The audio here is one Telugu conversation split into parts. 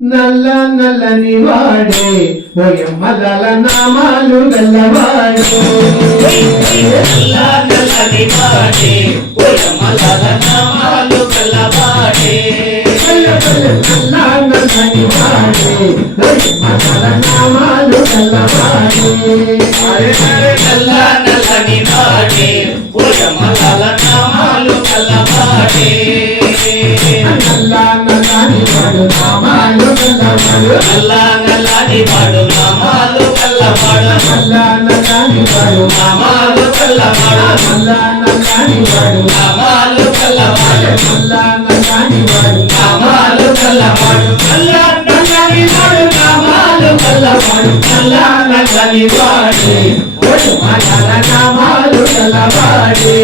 నల్ల నల్లని వాడే ఓయమ్మల నామాలు గల్లవాడే నల్ల నల్లని వాడే ఓయమ్మల నామాలు గల్లవాడే నల్ల నల్లని వాడే ఓయమ్మల నామాలు గల్లవాడే నల్ల నల్లని వాడే ఓయమ్మల నామాలు గల్లవాడే నల్ల నల్లని వాడు నామాలు గల్లవాడు నల్ల నల్లని వాడు నామాలు గల్లవాడు నల్ల నల్లని వాడు నామాలు గల్లవాడు నల్ల నల్లని వాడు నామాలు గల్లవాడు నల్ల నల్లని వాడు నామాలు గల్లవాడు నల్ల నల్లని వాడు నామాలు గల్లవాడు నల్ల నల్లని వాడే ఓయమ్మల నామాలు గల్లవాడే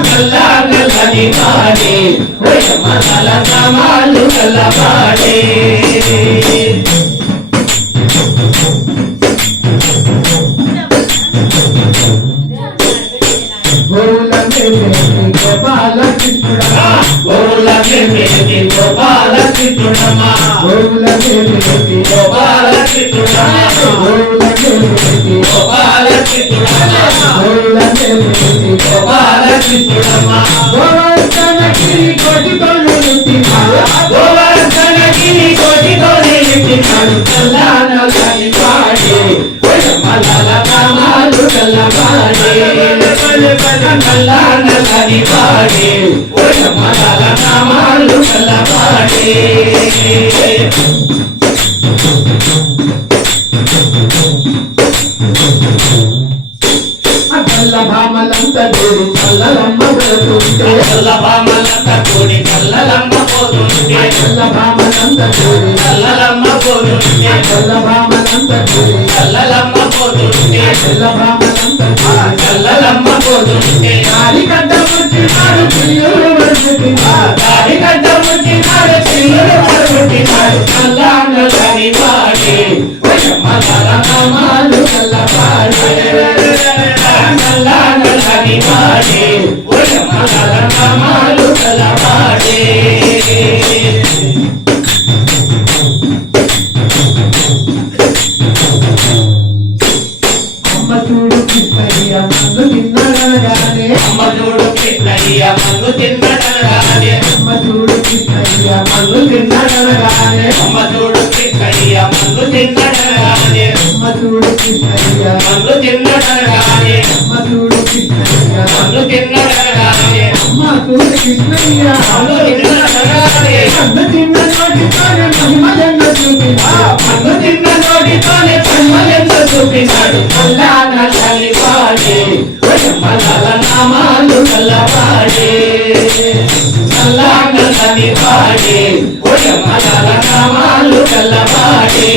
నల్ల నల్లని వాడే ఓయమ్మల నామాలు గల్లవాడే గోవుల గోపాల కృష్ణుడమా గోవుల మేమేది గోపాల కృష్ణుడమా గోవుల గోపాల కృష్ణుడమా గోవుల గోపాల కృష్ణుడమా గోవుల గోపాల కృష్ణుడమా గోవర్ధనగిరి కోటితోను నింటినాడు గోవర్ధనగిరి కోటితోనే నిండినాడు నల్ల నల్లని వాడే ఓయమ్మల నామాలు గల్లవాడే నల్ల నల్లని వాడే ఓయమ్మల నామాలు గల్లవాడే చల్ల భామలంత దేవి చల్లలమ్మ వెళుతుంటే చల్లభామలంత కూడి చల్లలమ్మ పోతుంటే చల్ల భామలంత దేవి చల్లలమ్మ పోతుంటే చల్ల భామలంత దేవి చల్లలమ్మ పోతుంటే చల్ల భామలంత దేవి చల్లలమ్మ పోతుంటే కాలికట్ట పుట్టినాడు పిల్లలు వరుసటినాడు దారి గడ్డ పుట్టినాడు పిల్లలు పడుకుంటున్నాడు నల్ల నల్లని వాడే ఓయమ్మల నామాలు గల్లవాడే నల్ల నల్లని వాడే ఓయమ్మల నామాలు గల్లవాడే అమ్మ చూడు కృష్ణయ్య నన్ను తిన్నాడనగానే అమ్మ చూడు కృష్ణయ్య మన్ను తిన్నడనగానే అమ్మ చూడు కృష్ణయ్య నన్ను తిన్నాడనగానే అమ్మ చూడు కృష్ణయ్య మన్ను తిన్నడనగానే అమ్మ చూడు కృష్ణయ్య మన్ను తిన్నడనగానే అమ్మ చూడు కృష్ణయ్య మన్ను తిన్నడనగానే అమ్మ చూడు కృష్ణయ్య మన్ను తిన్నడనగానే అన్న తిన్న నోటితోనే మహిమలెన్న చూపినాడు మన్ను తిన్న నోటితోనే మహిమలెంత చూపినాడు నల్ల నల్లని వాడే ఓయమ్మల నామాలు గల్లవాడే నల్ల నల్లని వాడే ఓయమ్మల నామాలు గల్లవాడే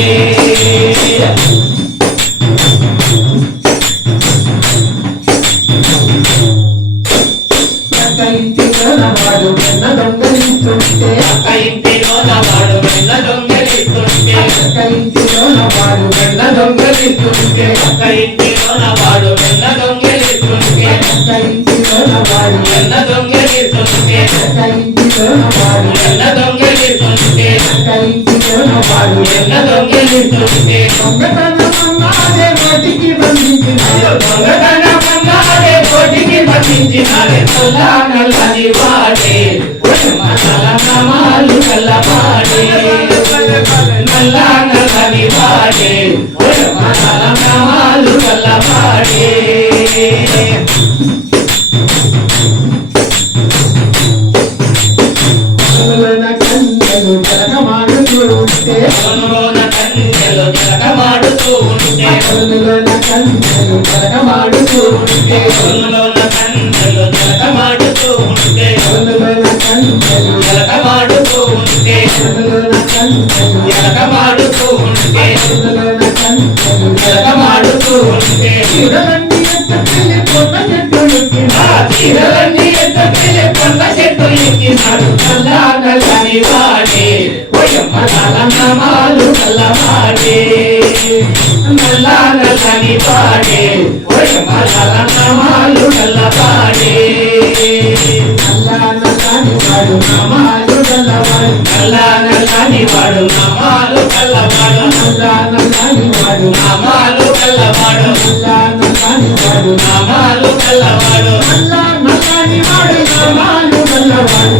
పక్క ఇంటిలో వాడు వెన్న దొంగలిస్తుంటే పక్క ఇంటిలోన వాడు వెన్న దొంగలిస్తుంటే పక్క ఇంటిలో వాడు వెన్న దొంగలిస్తుంటే పక్క ఇంటిలోన వాడు వెన్న దొంగలిస్తుంటే పక్క ఇంటిలో వాడు వెన్న దొంగలిస్తుంటే పక్క ఇంటిలో వాడు వెన్న దొంగలిస్తుంటే పక్క ఇంటిలో వాడు వెన్న దొంగలిస్తుంటే దొంగతనమన్నాడే నోటికి బంధించినాడు దొంగతనమన్నాడే కోటికి బంధించినాడే నల్ల నల్లని వాడే ఓయమ్మల నామాలు గల్లవాడే నల్ల నల్లని వాడే ఓయమ్మల నామాలు గల్లవాడే కన్నులన కన్యలు జలకమాడుతూ ఉంటే కనులోన కన్యలు జలకమాడుతూ ఉంటే కన్నులన కన్యలు జలకమాడుతూ ఉంటే కనులోన కన్యలు జలకమాడుతూ ఉంటే కన్నులన కన్యలు జలకమాడుతూ ఉంటే కన్నులన కన్యలు జలకమాడుతూ ఉంటే కన్నులన కన్యలు జలకమాడుతూ ఉంటే చిరలన్నీ ఎత్తకెళ్ళి పొన్న చెట్టు ఎక్కినా చీరలన్నీ ఎత్తకెళ్ళి కొండ చెట్టు ఎక్కినాడు నల్ల నల్లని వాడే ఓయమ్మల నామాలు గల్లవాడే నల్ల నల్లని వాడే ఓయమ్మల నామాలు గల్లవాడే నల్లని వాడు నామాలు గల్లవాడు నల్లని వాడు నామాలు గల్లవాడు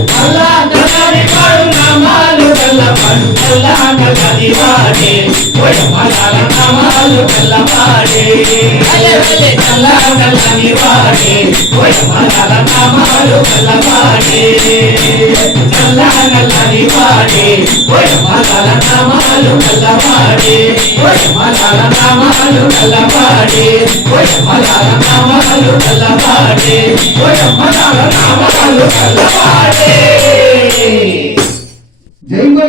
నల్లని వాడు నామాలు గల్లవాడు నల్లని వాడే ఓయమ్మలాల నామాలు గల్లవాడే నల్లని వాడే ఓయమ్మలాల నామాలు గల్లవాడే నల్లని వాడే ఓయమ్మలాల నామాలు గల్లవాడే ఓయమ్మలాల నామాలు గల్లవాడే ఓయమ్మలాల నామాలు గల్లవాడే ఓయమ్మలాల నామాలు గల్లవాడే. జై